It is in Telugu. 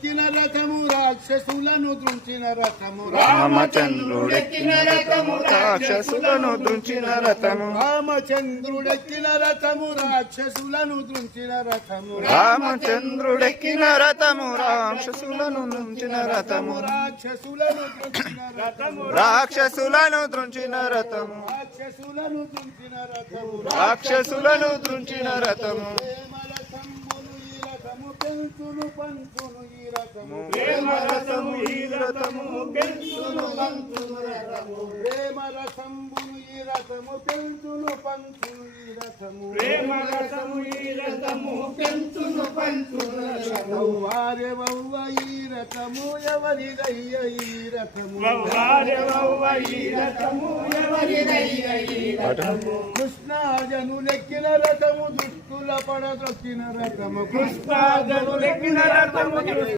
రామచంద్రుడెక్కిన రథము రాక్షసులను దృంచిన రథము రామచంద్రుడెక్కిన రథము రాక్షసులను దృంచిన రథము రామచంద్రుడెక్కిన రథము రాక్షసులను దృంచిన రథము రామచంద్రుడెక్కిన రథము రాక్షసులను దృంచిన రథము రాక్షసులను దృంచిన రథము రాక్షసులను దృంచిన రథము రాక్షసులను దృంచిన రథము రాక్షసులను దృంచిన రథము పెంచును పంచును ఈ రథము ప్రేమ రథము ఈ రథము పెంచును పంచును రథము ప్రేమ రథంబును ఈ రథము పెంచును పంచును ఈ రథము ప్రేమ రథము ఈ రథము పెంచును పంచును రథము వారే వవ్వ ఈ రథము ఎవరిదయ్య ఈ రథము వారే వవ్వ ఈ రథము ఎవరిదయ్య ఈ రథము కృష్ణాజనులెక్కిన రథము దుష్టుల పడదొక్కిన రథము కృష్ణాజనులెక్కిన రథము